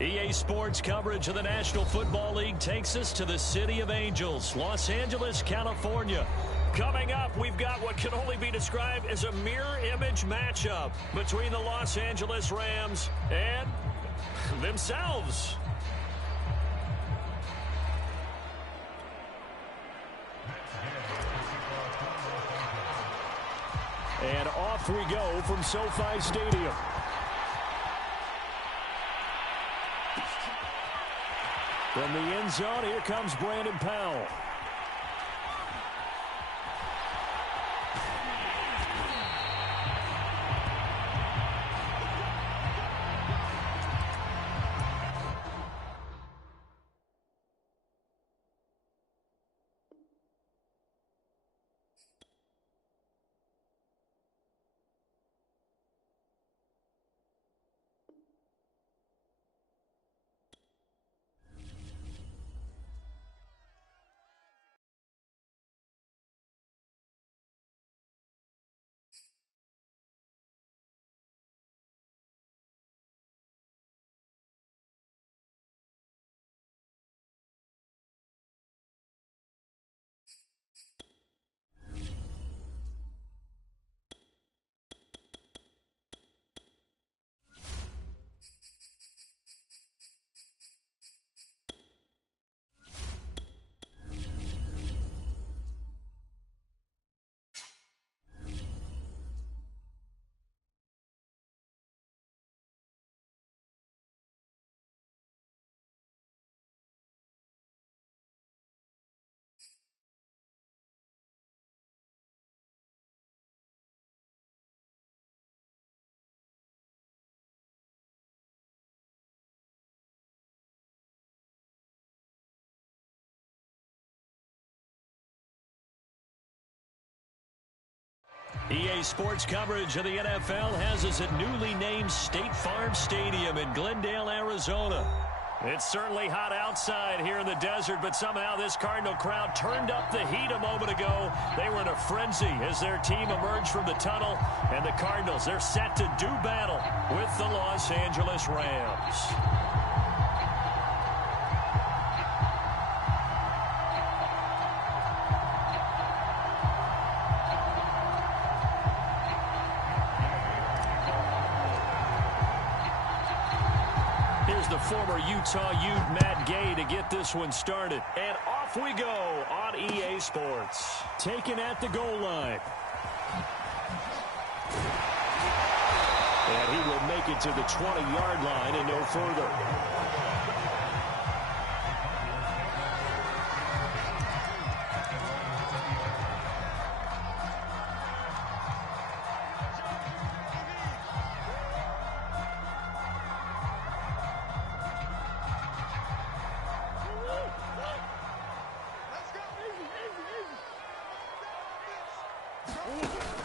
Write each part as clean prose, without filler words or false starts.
EA Sports coverage of the National Football League takes us to the City of Angels, Los Angeles, California. Coming up, we've got what can only be described as a mirror image matchup between the Los Angeles Rams and themselves. And off we go from SoFi Stadium. From the end zone, here comes Brandon Powell. EA Sports coverage of the NFL has us at newly named State Farm Stadium in Glendale, Arizona. It's certainly hot outside here in the desert, but somehow this Cardinal crowd turned up the heat a moment ago. They were in a frenzy as their team emerged from the tunnel, and the Cardinals, they're set to do battle with the Los Angeles Rams. The former Utah Ute Matt Gay to get this one started. And off we go on EA Sports. Taken at the goal line. And he will make it to the 20-yard line and no further.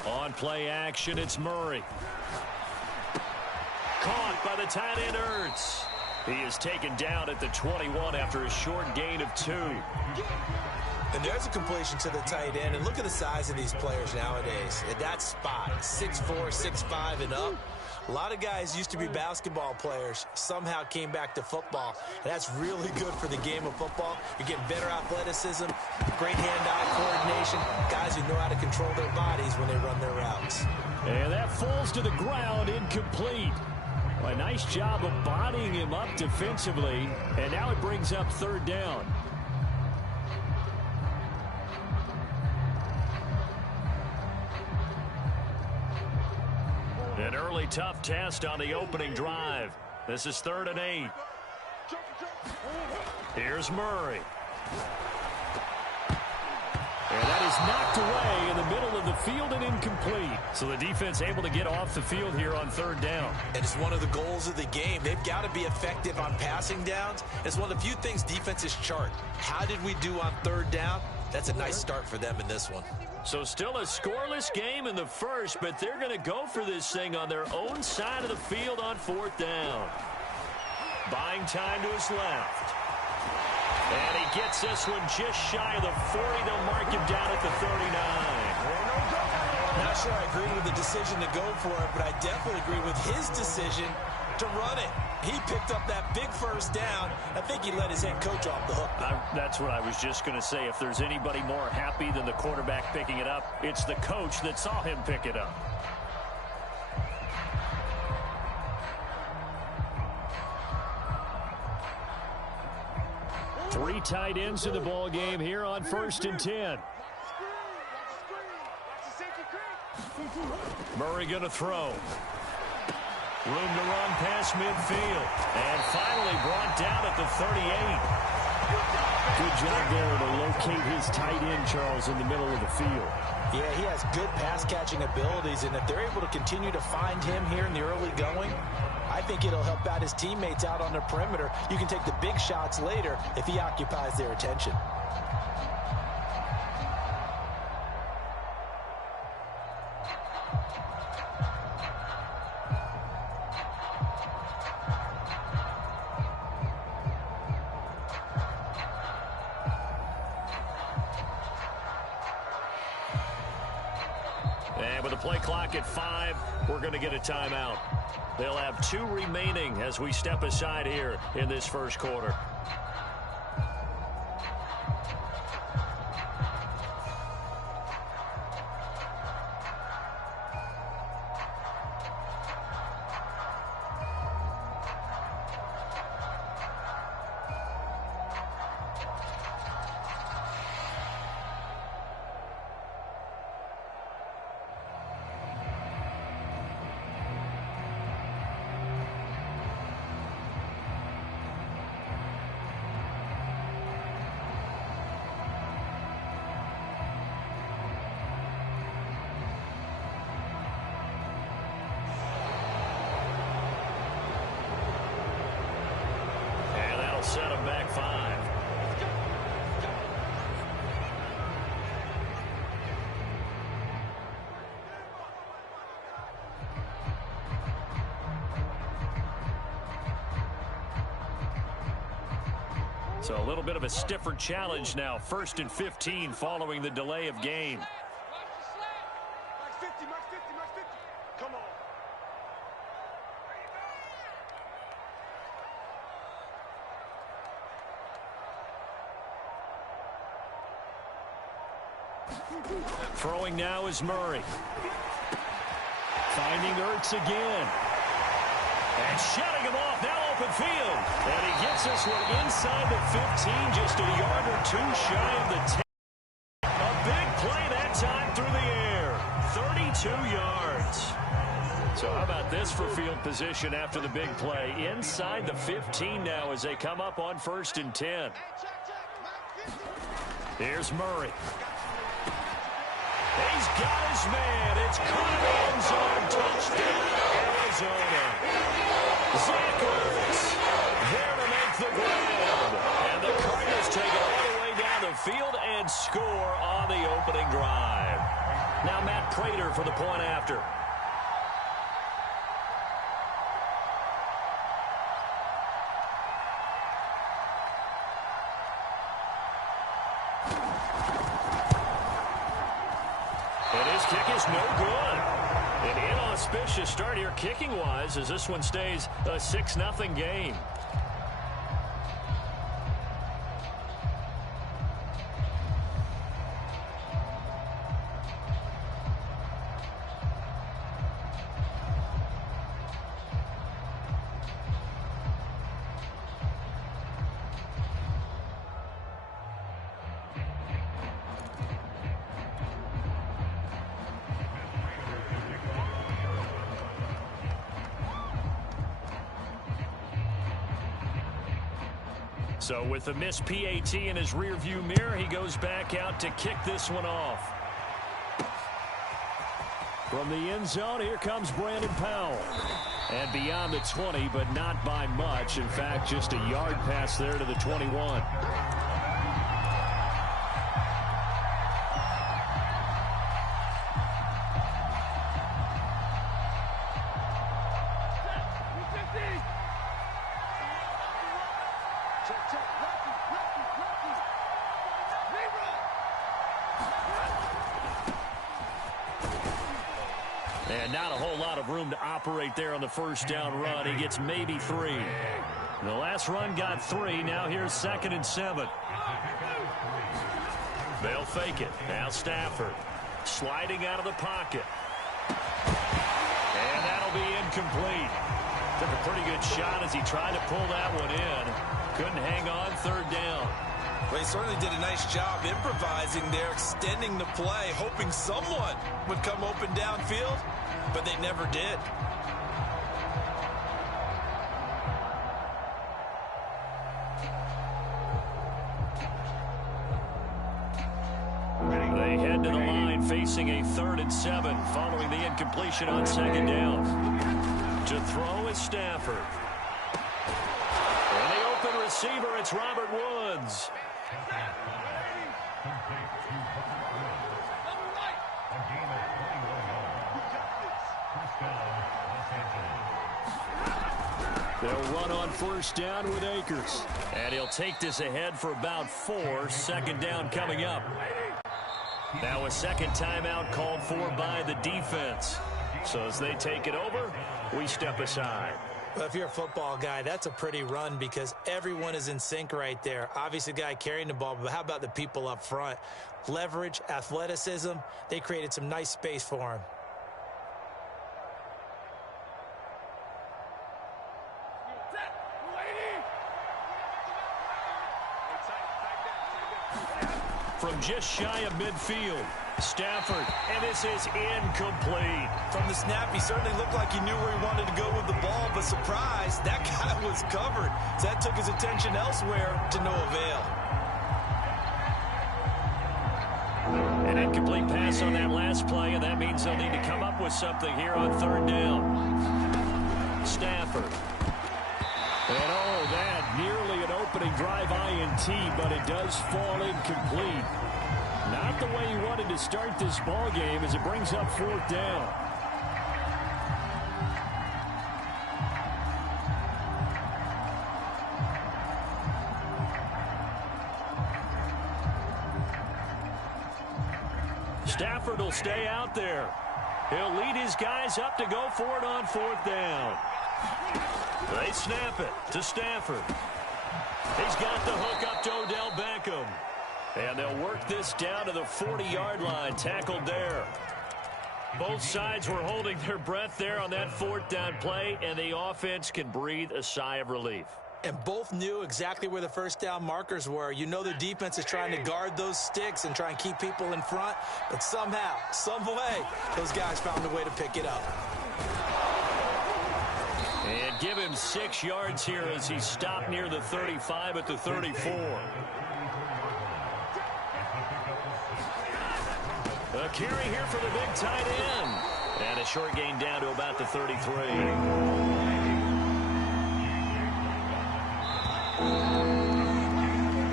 On play action, it's Murray. Caught by the tight end, Ertz. He is taken down at the 21 after a short gain of 2. And there's a completion to the tight end. And look at the size of these players nowadays. At that spot, 6'4", 6'5", and up. A lot of guys used to be basketball players, somehow came back to football. And that's really good for the game of football. You're getting better athleticism, great hand-eye coordination, guys who know how to control their bodies when they run their routes. And that falls to the ground, incomplete. A nice job of bodying him up defensively, and now it brings up third down. An early tough test on the opening drive. This is 3rd and 8. Here's Murray. And that is knocked away in the middle of the field and incomplete. So the defense able to get off the field here on 3rd down. And it's one of the goals of the game. They've got to be effective on passing downs. It's one of the few things defenses chart. How did we do on 3rd down? That's a nice start for them in this one. So still a scoreless game in the first, but they're going to go for this thing on their own side of the field on 4th down. Buying time to his left. And he gets this one just shy of the 40. They'll mark him down at the 39. Not sure I agree with the decision to go for it, but I definitely agree with his decision to run it. He picked up that big first down. I think he let his head coach off the hook. That's what I was just going to say. If there's anybody more happy than the quarterback picking it up, it's the coach that saw him pick it up. Three tight ends in the ball game here on 1st and 10. Murray going to throw. Room to run past midfield. And finally brought down at the 38. Good job there to locate his tight end, Charles, in the middle of the field. Yeah, he has good pass-catching abilities, and if they're able to continue to find him here in the early going, I think it'll help out his teammates out on the perimeter. You can take the big shots later if he occupies their attention. And with the play clock at 5, we're going to get a timeout. They'll have 2 remaining as we step aside here in this first quarter. Set him back 5. So a little bit of a stiffer challenge now. 1st and 15 following the delay of game. Come on. Throwing now is Murray. Finding Ertz again. And shutting him off, now open field. And he gets this one inside the 15, just a yard or 2 shy of the 10. A big play that time through the air. 32 yards. So how about this for field position after the big play? Inside the 15 now as they come up on 1st and 10. Here's Murray. He's got his man. It's caught in the end zone. Touchdown, Arizona. Zach Ertz there to make the ground. And the Cardinals take it all the way down the field and score on the opening drive. Now Matt Prater for the point after. Kick is no good. An inauspicious start here kicking-wise as this one stays a 6-0 game. So with the missed PAT in his rearview mirror, he goes back out to kick this one off. From the end zone, here comes Brandon Powell. And beyond the 20, but not by much. In fact, just a yard pass there to the 21. And not a whole lot of room to operate there on the first down run. He gets maybe 3. The last run got 3. Now here's 2nd and 7. They'll fake it. Now Stafford sliding out of the pocket. And that'll be incomplete. Took a pretty good shot as he tried to pull that one in. Couldn't hang on, 3rd down. Well, he certainly did a nice job improvising there, extending the play, hoping someone would come open downfield, but they never did. They head to the line facing a 3rd and 7 following the incompletion on 2nd down. To throw is Stafford. And the open receiver, it's Robert Woods. They'll run on 1st down with Akers. And he'll take this ahead for about 4. 2nd down coming up. Now a 2nd timeout called for by the defense. So as they take it over, we step aside. Well, if you're a football guy, that's a pretty run because everyone is in sync right there. Obviously, the guy carrying the ball, but how about the people up front? Leverage, athleticism, they created some nice space for him. From just shy of midfield, Stafford, and this is incomplete. From the snap, he certainly looked like he knew where he wanted to go with the ball, but surprise, that guy was covered. So that took his attention elsewhere to no avail. An incomplete pass on that last play, and that means they'll need to come up with something here on 3rd down. Stafford. And oh, that nearly an opening drive INT, but it does fall incomplete. Not the way he wanted to start this ball game as it brings up 4th down. Stafford will stay out there. He'll lead his guys up to go for it on 4th down. They snap it to Stafford. He's got the hook up to Odell Beckham. And they'll work this down to the 40-yard line, tackled there. Both sides were holding their breath there on that 4th down play, and the offense can breathe a sigh of relief. And both knew exactly where the 1st down markers were. You know the defense is trying to guard those sticks and try and keep people in front, but somehow, some way, those guys found a way to pick it up. And give him 6 yards here as he stopped near the 35 at the 34. A carry here for the big tight end. And a short gain down to about the 33.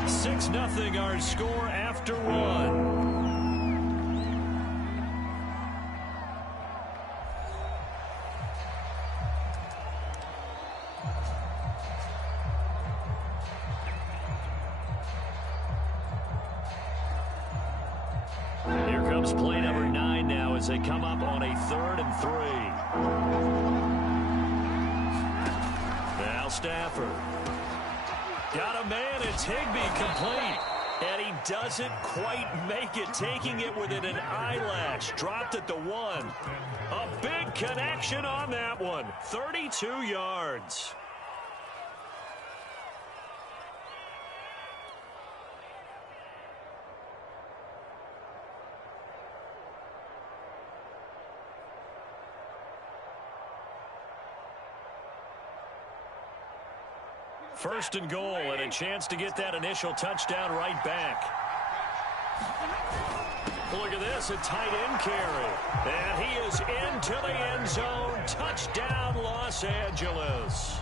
6-0 our score after 1. Here comes play number 9 now as they come up on a 3rd and 3. Now Stafford. Got a man, it's Higbee complete. And he doesn't quite make it, taking it within an eyelash. Dropped at the 1. A big connection on that one. 32 yards. First and goal, and a chance to get that initial touchdown right back. Look at this, a tight end carry. And he is into the end zone. Touchdown, Los Angeles.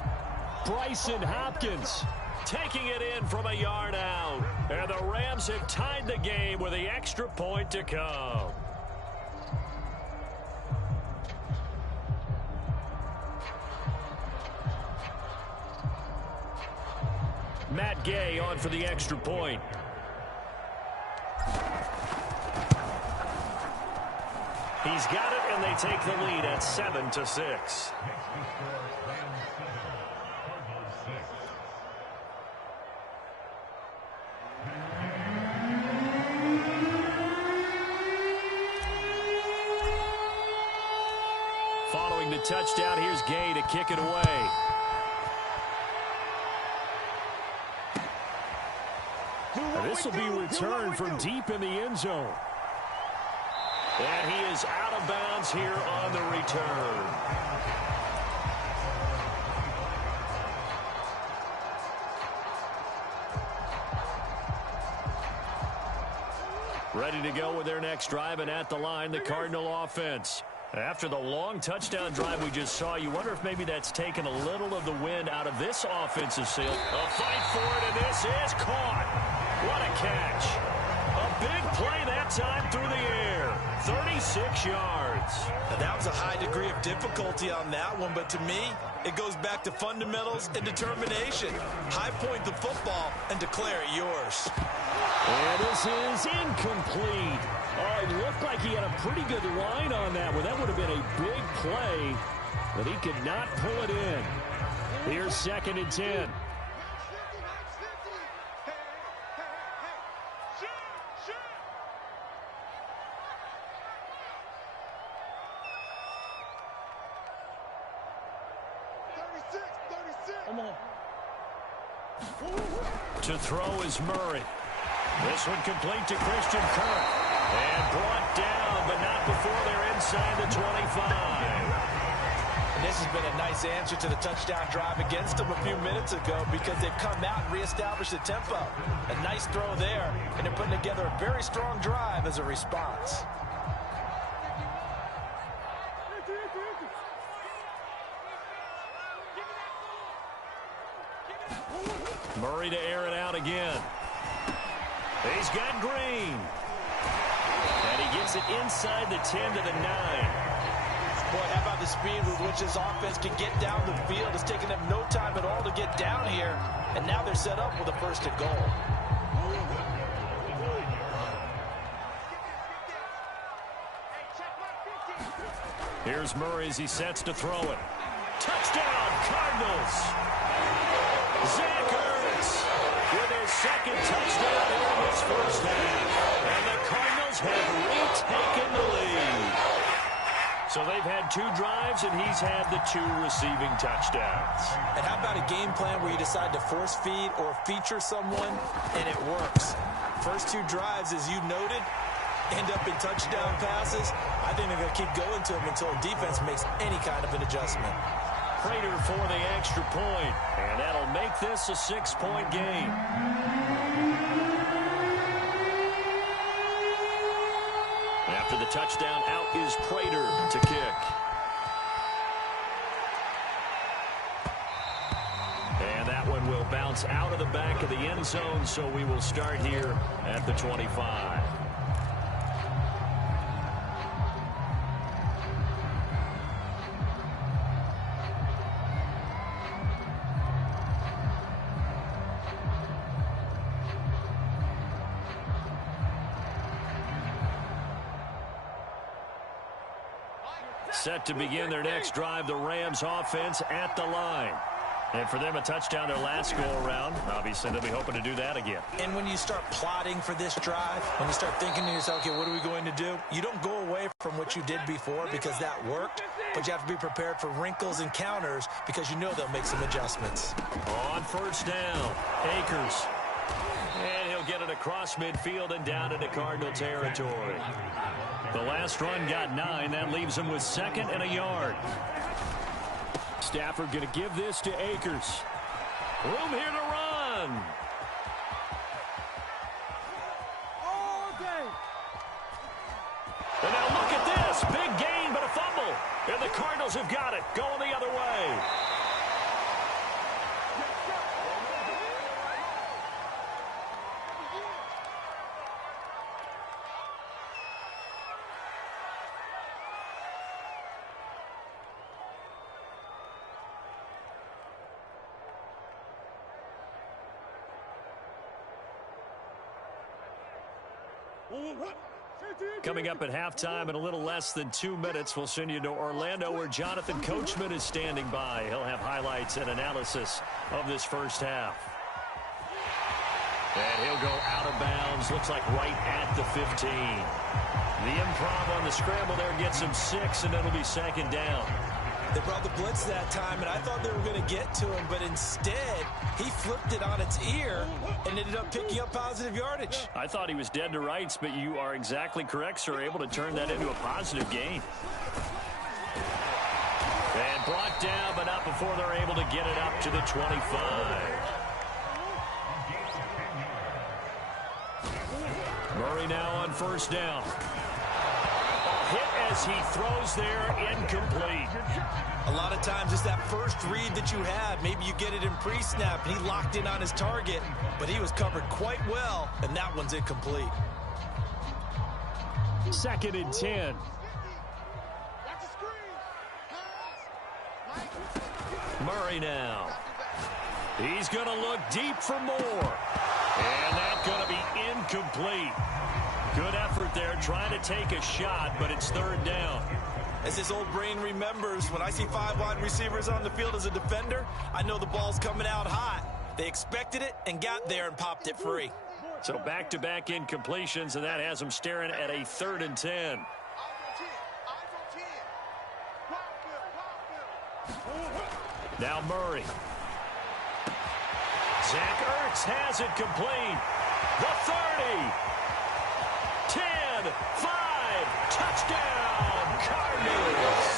Bryson Hopkins taking it in from a yard out. And the Rams have tied the game with the extra point to come. Matt Gay on for the extra point. He's got it, and they take the lead at 7-6. Following the touchdown, here's Gay to kick it away. This will be returned from deep in the end zone. And he is out of bounds here on the return. Ready to go with their next drive, and at the line, the Cardinal offense. After the long touchdown drive we just saw, you wonder if maybe that's taken a little of the wind out of this offensive sail. A fight for it, and this is caught. What a catch. A big play that time through the air. 36 yards. Now, that was a high degree of difficulty on that one, but to me, it goes back to fundamentals and determination. High point the football and declare it yours. And this is incomplete. Oh, it looked like he had a pretty good line on that one. That would have been a big play, but he could not pull it in. Here's 2nd and 10. To throw is Murray. This one complete to Christian Kirk. And brought down, but not before they're inside the 25. And this has been a nice answer to the touchdown drive against them a few minutes ago because they've come out and reestablished the tempo. A nice throw there, and they're putting together a very strong drive as a response. Murray to air it out again. He's got Green. And he gets it inside the 10 to the 9. Boy, how about the speed with which this offense can get down the field? It's taken them no time at all to get down here. And now they're set up with a 1st and goal. Here's Murray as he sets to throw it. Touchdown, Cardinals. Zach Ertz with his 2nd touchdown in this first half. And the Cardinals have retaken the lead. So they've had 2 drives, and he's had the 2 receiving touchdowns. And how about a game plan where you decide to force feed or feature someone, and it works? First 2 drives, as you noted, end up in touchdown passes. I think they're going to keep going to them until defense makes any kind of an adjustment. Prater for the extra point, and that'll make this a 6-point game. After the touchdown, out is Prater to kick. And that one will bounce out of the back of the end zone, so we will start here at the 25. Set to begin their next drive, the Rams offense at the line. And for them, a touchdown their last go-around. Obviously, they'll be hoping to do that again. And when you start plotting for this drive, when you start thinking to yourself, okay, what are we going to do? You don't go away from what you did before because that worked, but you have to be prepared for wrinkles and counters because you know they'll make some adjustments. On 1st down, Akers. And he'll get it across midfield and down into Cardinal territory. The last run got 9. That leaves him with 2nd and a yard. Stafford going to give this to Akers. Room here to run. And now look at this. Big gain, but a fumble. And the Cardinals have got it. Going the other way. Coming up at halftime in a little less than 2 minutes, we'll send you to Orlando where Jonathan Coachman is standing by. He'll have highlights and analysis of this first half. And he'll go out of bounds, looks like right at the 15. The improv on the scramble there gets him 6, and it'll be second down. They brought the blitz that time, and I thought they were going to get to him, but instead, he flipped it on its ear and ended up picking up positive yardage. I thought he was dead to rights, but you are exactly correct, sir. Able to turn that into a positive gain. And brought down, but not before they're able to get it up to the 25. Murray now on first down. Hit as he throws there, incomplete. A lot of times it's that first read that you have. Maybe you get it in pre-snap, and he locked in on his target, but he was covered quite well, and that one's incomplete. 2nd and 10. Murray now. He's going to look deep for more. And that's going to be incomplete. Good effort there, trying to take a shot, but it's 3rd down. As his old brain remembers, when I see 5 wide receivers on the field as a defender, I know the ball's coming out hot. They expected it and got there and popped it free. So back-to-back incompletions, and that has them staring at a 3rd and 10. Now Murray. Zach Ertz has it complete. The 30. 10, 5, touchdown, Cardinals.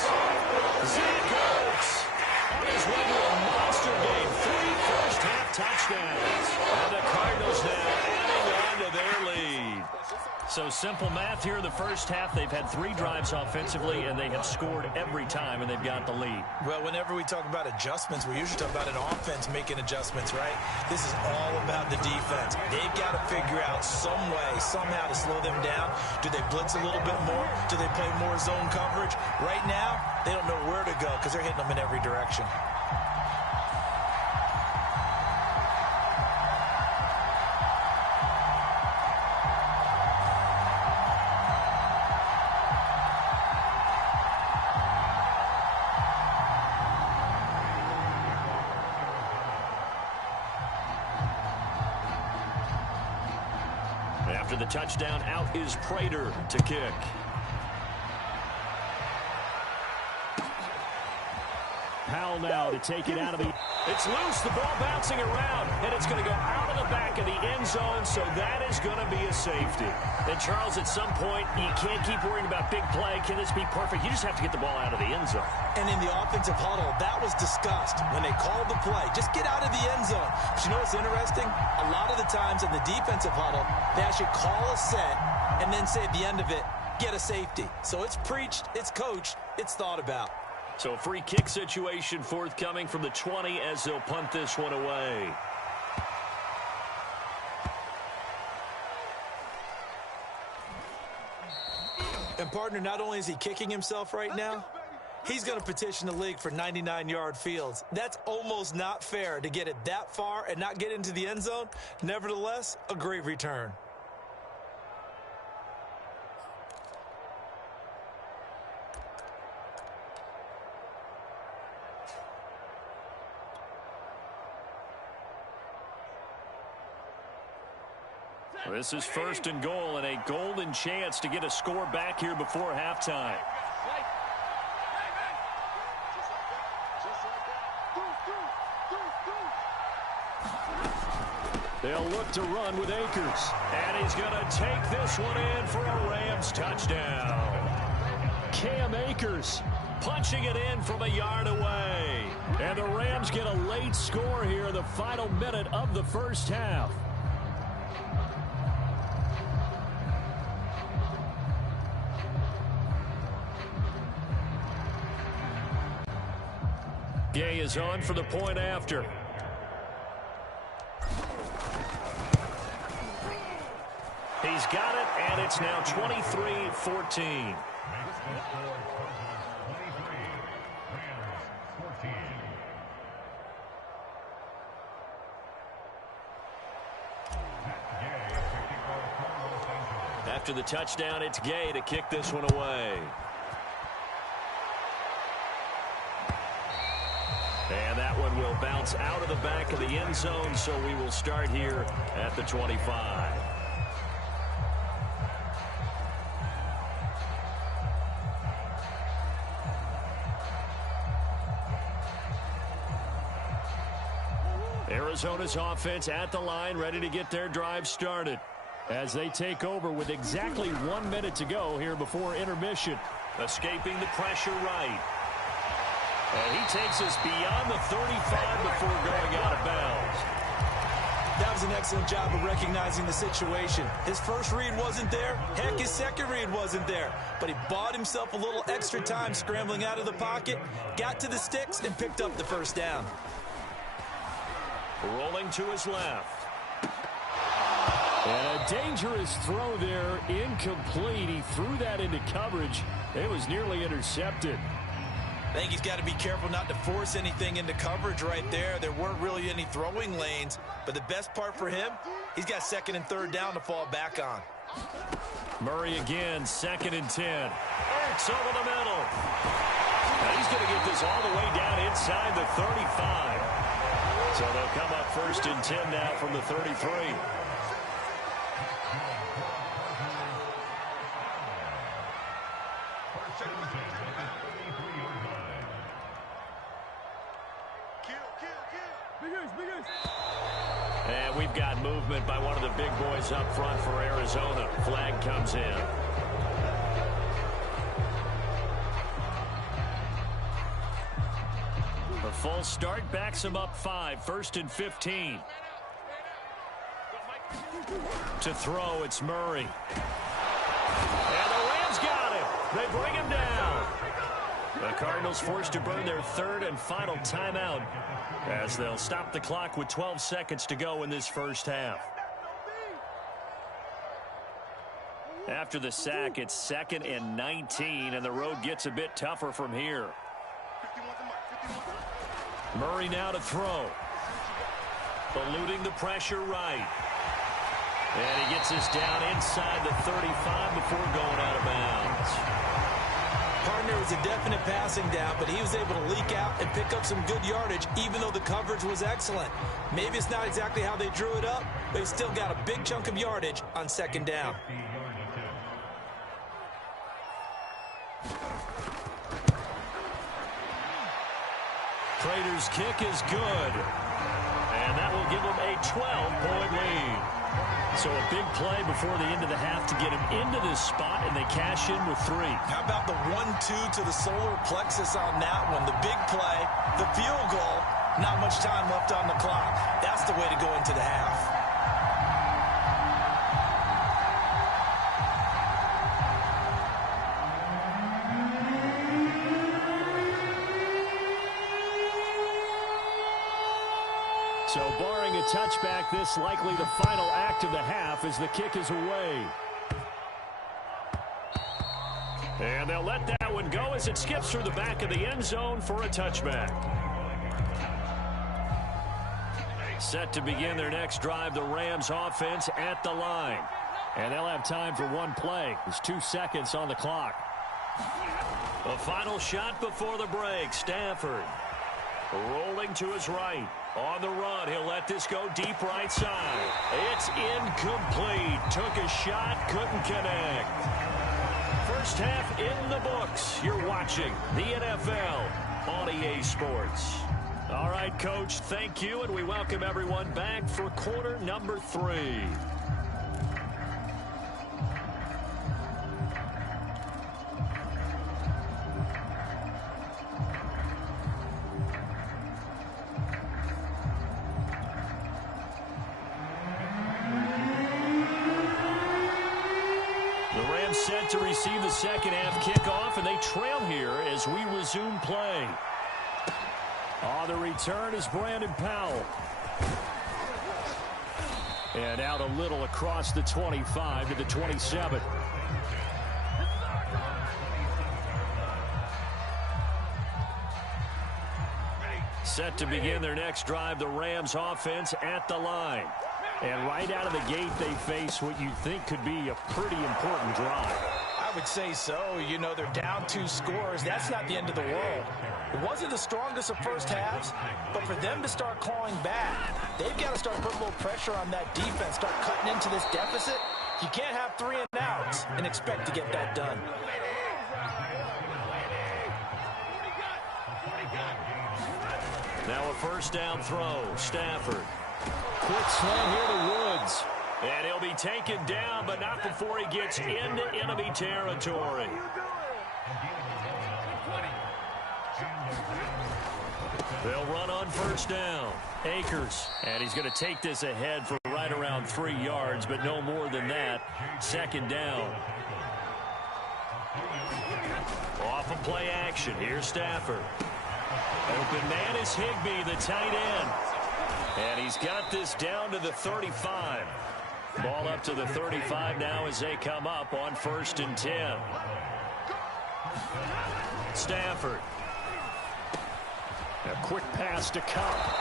Zach Ertz on his way to a monster game. 3 first-half touchdowns. And the Cardinals now adding on to their lead. So simple math here in the first half. They've had 3 drives offensively, and they have scored every time, and they've got the lead. Well, whenever we talk about adjustments, we usually talk about an offense making adjustments, right? This is all about the defense. They've got to figure out some way, somehow to slow them down. Do they blitz a little bit more? Do they play more zone coverage? Right now, they don't know where to go because they're hitting them in every direction. After the touchdown, out is Prater to kick. Powell now to take it out of the... It's loose, the ball bouncing around, and it's going to go out of the back of the end zone, so that is going to be a safety. And, Charles, at some point, you can't keep worrying about big play. Can this be perfect? You just have to get the ball out of the end zone. And in the offensive huddle, that was discussed when they called the play. Just get out of the end zone. But you know what's interesting? A lot of the times in the defensive huddle, they actually call a set and then say at the end of it, get a safety. So it's preached, it's coached, it's thought about. So a free kick situation forthcoming from the 20 as they'll punt this one away. And, partner, not only is he kicking himself right now, he's going to petition the league for 99-yard fields. That's almost not fair to get it that far and not get into the end zone. Nevertheless, a great return. This is 1st and goal and a golden chance to get a score back here before halftime. They'll look to run with Akers. And he's going to take this one in for a Rams touchdown. Cam Akers punching it in from a yard away. And the Rams get a late score here in the final minute of the first half. Gay is on for the point after. He's got it, and it's now 23-14. After the touchdown, it's Gay to kick this one away. And that one will bounce out of the back of the end zone, so we will start here at the 25. Arizona's offense at the line, ready to get their drive started as they take over with exactly 1 minute to go here before intermission. Escaping the pressure right. And he takes us beyond the 35 before going out of bounds. That was an excellent job of recognizing the situation. His first read wasn't there. Heck, his second read wasn't there. But he bought himself a little extra time scrambling out of the pocket, got to the sticks, and picked up the first down. Rolling to his left. And a dangerous throw there, incomplete. He threw that into coverage. It was nearly intercepted. I think he's got to be careful not to force anything into coverage right there. There weren't really any throwing lanes, but the best part for him, he's got second and third down to fall back on. Murray again, 2nd and 10. Ertz over the middle. Now he's going to get this all the way down inside the 35. So they'll come up 1st and 10 now from the 33. And we've got movement by one of the big boys up front for Arizona. Flag comes in. A full start backs him up 5. 1st and 15. To throw, it's Murray. And the Rams got him. They bring him down. The Cardinals forced to burn their 3rd and final timeout as they'll stop the clock with 12 seconds to go in this first half. After the sack, it's 2nd and 19, and the road gets a bit tougher from here. Murray now to throw. Eluding the pressure right. And he gets us down inside the 35 before going out of bounds. Partner was a definite passing down, but he was able to leak out and pick up some good yardage, even though the coverage was excellent. Maybe it's not exactly how they drew it up, but he still got a big chunk of yardage on 2nd down. Prater's kick is good. And that will give him a 12-point lead. So a big play before the end of the half to get him into this spot, and they cash in with 3. How about the 1-2 to the solar plexus on that one? The big play, the field goal, not much time left on the clock. That's the way to go into the half. So barring a touchback, this likely the final act of the half as the kick is away. And they'll let that one go as it skips through the back of the end zone for a touchback. Set to begin their next drive, the Rams offense at the line. And they'll have time for one play. There's 2 seconds on the clock. The final shot before the break. Stafford rolling to his right. On the run, he'll let this go deep right side. It's incomplete. Took a shot, couldn't connect. First half in the books. You're watching the NFL on EA Sports. All right, Coach, thank you, and we welcome everyone back for quarter number 3. Set to receive the second half kickoff, and they trail here as we resume play. On the return is Brandon Powell. And out a little across the 25 to the 27. Set to begin their next drive, the Rams offense at the line. And right out of the gate, they face what you think could be a pretty important drive. I would say so. You know, they're down 2 scores. That's not the end of the world. It wasn't the strongest of first halves, but for them to start clawing back, they've got to start putting a little pressure on that defense, start cutting into this deficit. You can't have 3 and outs and expect to get that done. Now a first down throw, Stafford. Quick slant here to Woods. And he'll be taken down, but not before he gets into enemy territory. They'll run on first down. Akers. And he's going to take this ahead for right around 3 yards, but no more than that. Second down. Off of play action. Here's Stafford. Open man is Higbee, the tight end. And he's got this down to the 35. Ball up to the 35 now as they come up on 1st and 10. Stafford. A quick pass to Cup.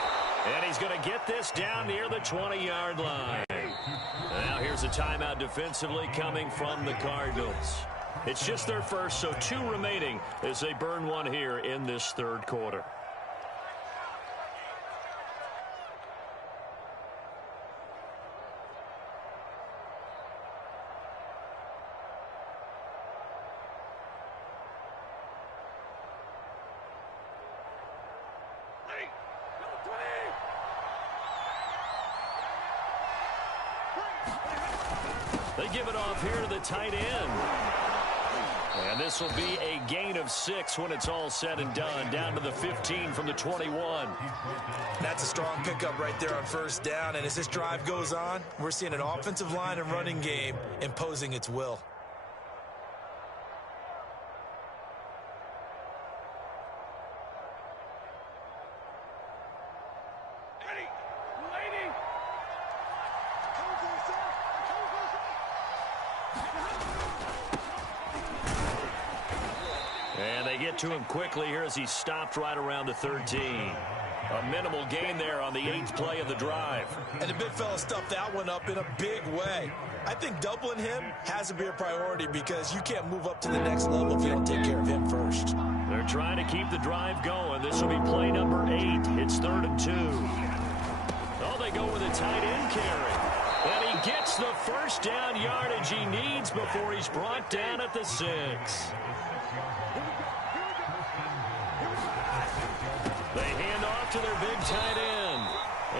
And he's going to get this down near the 20-yard line. Now here's a timeout defensively coming from the Cardinals. It's just their first, so 2 remaining as they burn one here in this 3rd quarter. They give it off here to the tight end. And this will be a gain of 6 when it's all said and done. Down to the 15 from the 21. That's a strong pickup right there on first down. And as this drive goes on, we're seeing an offensive line and running game imposing its will. To him quickly here as he stopped right around the 13. A minimal gain there on the 8th play of the drive. And the big fella stuffed that one up in a big way. I think doubling him has to be a priority because you can't move up to the next level if you don't take care of him first. They're trying to keep the drive going. This will be play number 8. It's 3rd and 2. Oh, they go with a tight end carry. And he gets the first down yardage he needs before he's brought down at the 6. They hand off to their big tight end.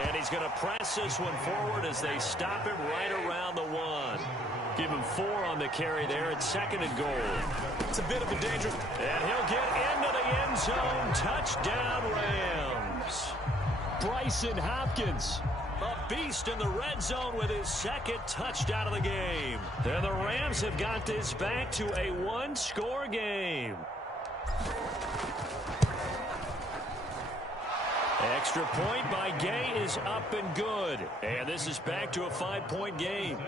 And he's going to press this one forward as they stop him right around the 1. Give him 4 on the carry there at 2nd and goal. It's a bit of a dangerous. And he'll get into the end zone. Touchdown, Rams. Bryson Hopkins, a beast in the red zone with his 2nd touchdown of the game. And the Rams have got this back to a 1-score game. Extra point by Gay is up and good. And this is back to a 5-point game.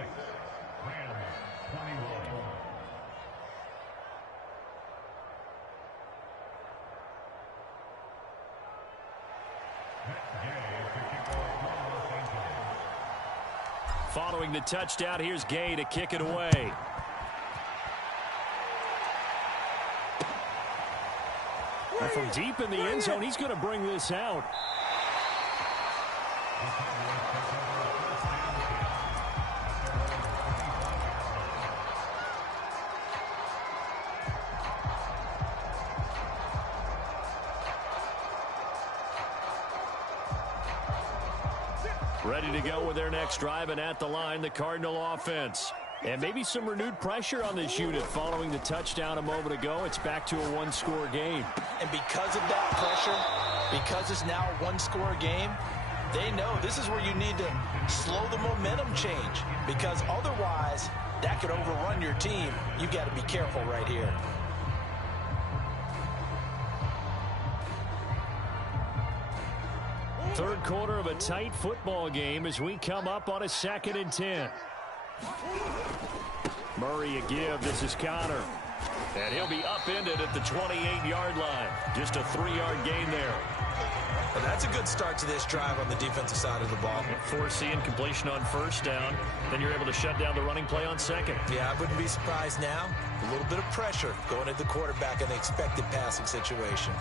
Following the touchdown, here's Gay to kick it away. And from deep in the end zone, he's going to bring this out. Ready to go with their next drive, and at the line, the Cardinal offense. And maybe some renewed pressure on this unit following the touchdown a moment ago. It's back to a 1-score game. And because of that pressure, because it's now a 1-score game, they know this is where you need to slow the momentum change. Because otherwise, that could overrun your team. You've got to be careful right here. Third quarter of a tight football game as we come up on a 2nd and 10. Murray a give. This is Connor. And he'll be upended at the 28-yard line. Just a 3-yard gain there. And that's a good start to this drive on the defensive side of the ball. Foreseeing completion on first down. Then you're able to shut down the running play on second. Yeah, I wouldn't be surprised now. A little bit of pressure going at the quarterback in the expected passing situation.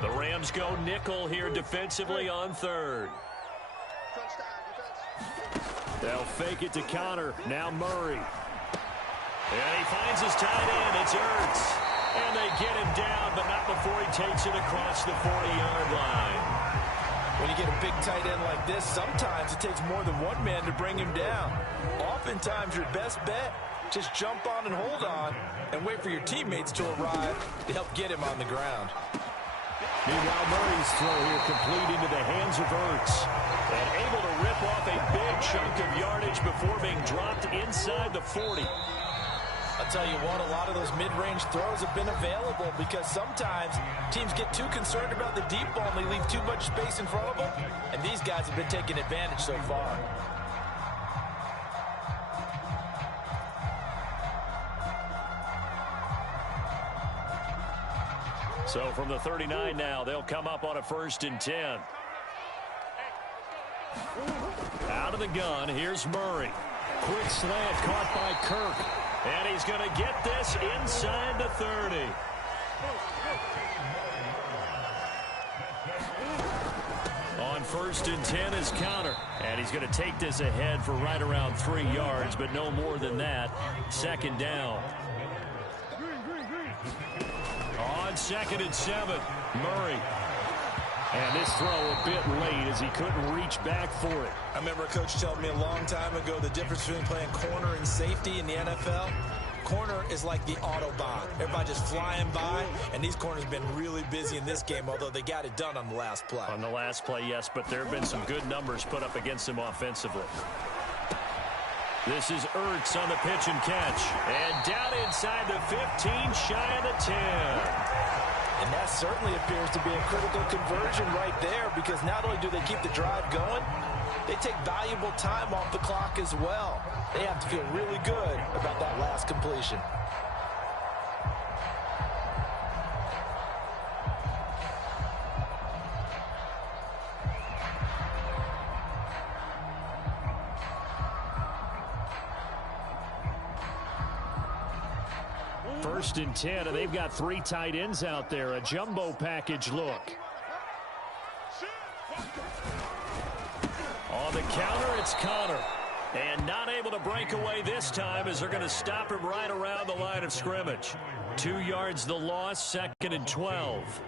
The Rams go nickel here defensively on third. They'll fake it to Connor. Now Murray. And he finds his tight end. It's Ertz. And they get him down, but not before he takes it across the 40-yard line. When you get a big tight end like this, sometimes it takes more than one man to bring him down. Oftentimes, your best bet, just jump on and hold on and wait for your teammates to arrive to help get him on the ground. Meanwhile, Murray's throw here complete into the hands of Ertz. And able to rip off a big chunk of yardage before being dropped inside the 40. I'll tell you what, a lot of those mid-range throws have been available because sometimes teams get too concerned about the deep ball and they leave too much space in front of them. And these guys have been taking advantage so far. So from the 39 now, they'll come up on a 1st and 10. Out of the gun, here's Murray. Quick slant caught by Kirk. And he's going to get this inside the 30. On 1st and 10 is Connor. And he's going to take this ahead for right around 3 yards, but no more than that. 2nd down. On 2nd and 7, Murray. And this throw a bit late as he couldn't reach back for it. I remember a coach telling me a long time ago the difference between playing corner and safety in the NFL. Corner is like the Autobahn. Everybody just flying by, and these corners have been really busy in this game, although they got it done on the last play. On the last play, yes, but there have been some good numbers put up against him offensively. This is Ertz on the pitch and catch. And down inside the 15, shy of the 10. And that certainly appears to be a critical conversion right there because not only do they keep the drive going, they take valuable time off the clock as well. They have to feel really good about that last completion. First and 10, and they've got 3 tight ends out there. A jumbo package look. On the counter, it's Connor. And not able to break away this time as they're going to stop him right around the line of scrimmage. 2 yards the loss, 2nd and 12.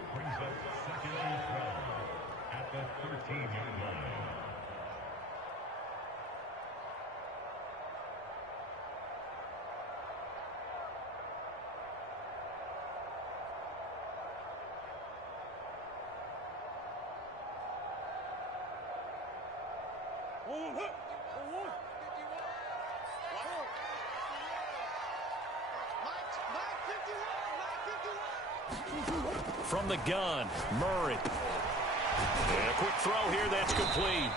From the gun, Murray. And a quick throw here, that's complete.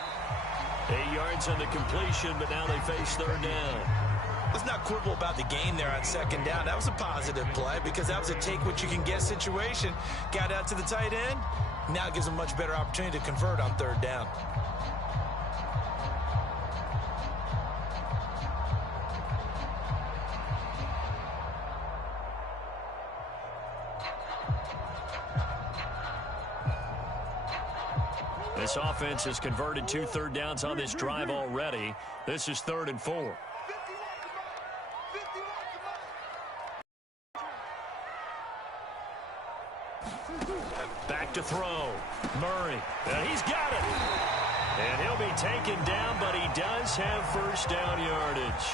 8 yards on the completion, but now they face 3rd down. Let's not quibble about the gain there on 2nd down. That was a positive play because that was a take-what-you-can-get situation. Got out to the tight end. Now it gives them a much better opportunity to convert on 3rd down. This offense has converted 2 third downs on this drive already. This is 3rd and 4. Back to throw. Murray. And he's got it. And he'll be taken down, but he does have 1st down yardage.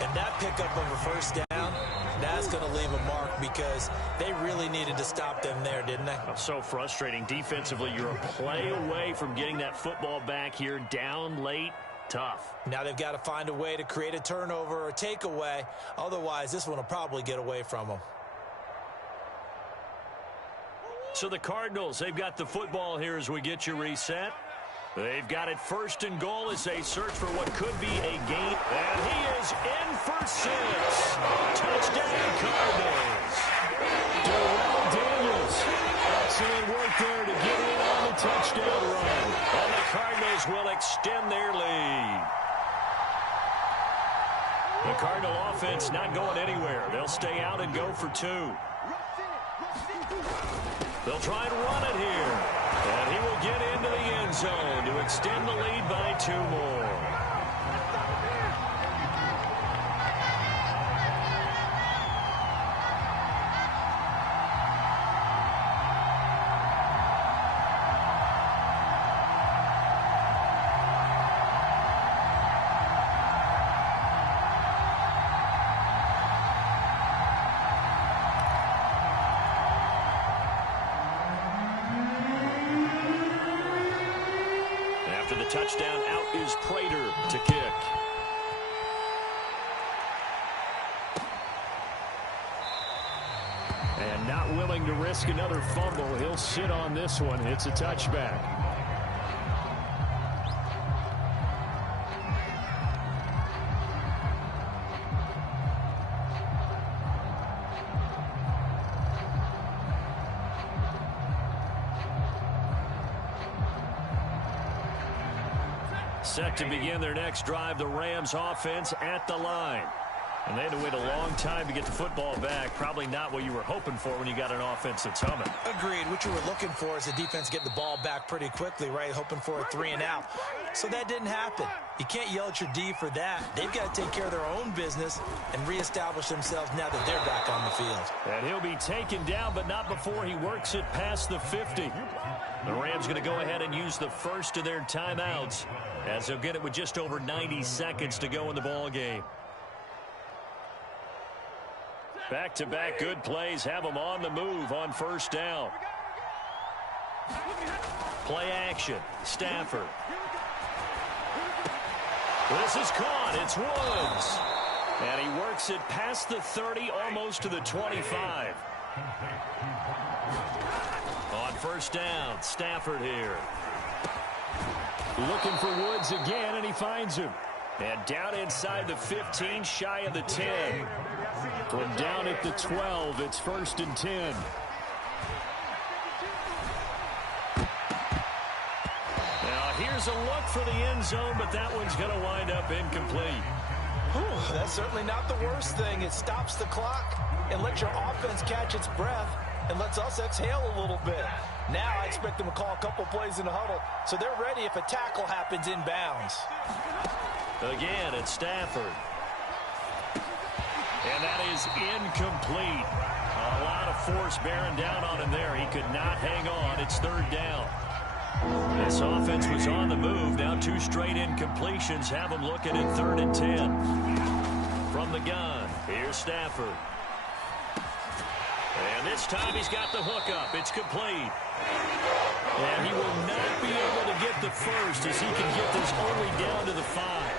And that pickup of a 1st down, that's going to leave a mark because they really needed to stop them there, didn't they? So frustrating. Defensively, you're a play away from getting that football back here down late. Tough. Now they've got to find a way to create a turnover or a takeaway. Otherwise, this one will probably get away from them. So the Cardinals, they've got the football here as we get you reset. They've got it 1st and goal as they search for what could be a gain. And he is in for 6. Touchdown, touchdown run. And the Cardinals will extend their lead. The Cardinal offense not going anywhere. They'll stay out and go for 2. They'll try and run it here. And he will get into the end zone to extend the lead by 2 more. After the touchdown, out is Prater to kick. And not willing to risk another fumble, he'll sit on this one. It's a touchback. Set to begin their next drive, the Rams offense at the line. And they had to wait a long time to get the football back. Probably not what you were hoping for when you got an offense that's humming. Agreed. What you were looking for is the defense getting the ball back pretty quickly, right? Hoping for a 3 and out. So that didn't happen. You can't yell at your D for that. They've got to take care of their own business and reestablish themselves now that they're back on the field. And he'll be taken down, but not before he works it past the 50. The Rams going to go ahead and use the first of their timeouts, as they'll get it with just over 90 seconds to go in the ball game. Back-to-back good plays have them on the move on first down. Play action. Stafford. This is caught. It's Woods. And he works it past the 30, almost to the 25. On first down, Stafford here. Looking for Woods again, and he finds him. And down inside the 15, shy of the 10. From down at the 12, it's 1st and 10. Now here's a look for the end zone, but that one's going to wind up incomplete. Whew, that's certainly not the worst thing. It stops the clock and lets your offense catch its breath and lets us exhale a little bit. Now I expect them to call a couple plays in the huddle, so they're ready if a tackle happens inbounds. Again, it's Stafford. And that is incomplete. A lot of force bearing down on him there. He could not hang on. It's 3rd down. This offense was on the move. Now 2 straight incompletions have them looking at 3rd and 10. From the gun, here's Stafford. And this time he's got the hook up. It's complete. And he will not be able to get the first, as he can get this only down to the 5.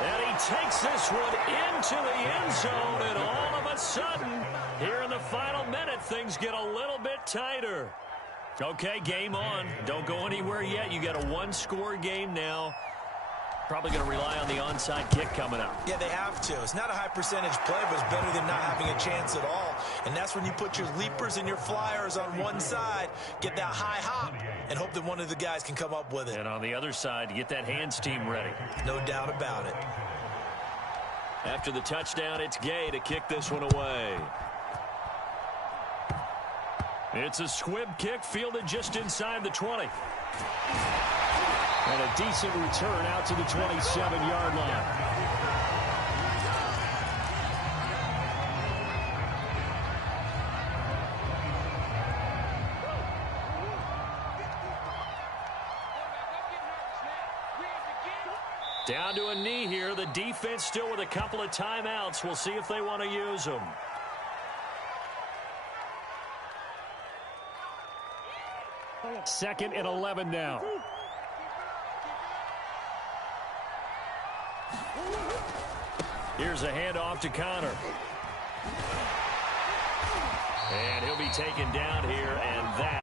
And he takes this one into the end zone, and all of a sudden, here in the final minute, things get a little bit tighter. Okay, game on. Don't go anywhere yet. You got a 1-score game now. Probably going to rely on the onside kick coming up. Yeah, they have to. It's not a high percentage play, but it's better than not having a chance at all. And that's when you put your leapers and your flyers on one side, get that high hop, and hope that one of the guys can come up with it. And on the other side, get that hands team ready. No doubt about it. After the touchdown, it's Gay to kick this one away. It's a squib kick fielded just inside the 20. And a decent return out to the 27-yard line. Down to a knee here. The defense still with a couple of timeouts. We'll see if they want to use them. Second and 11 now. Here's a handoff to Connor. And he'll be taken down here, and that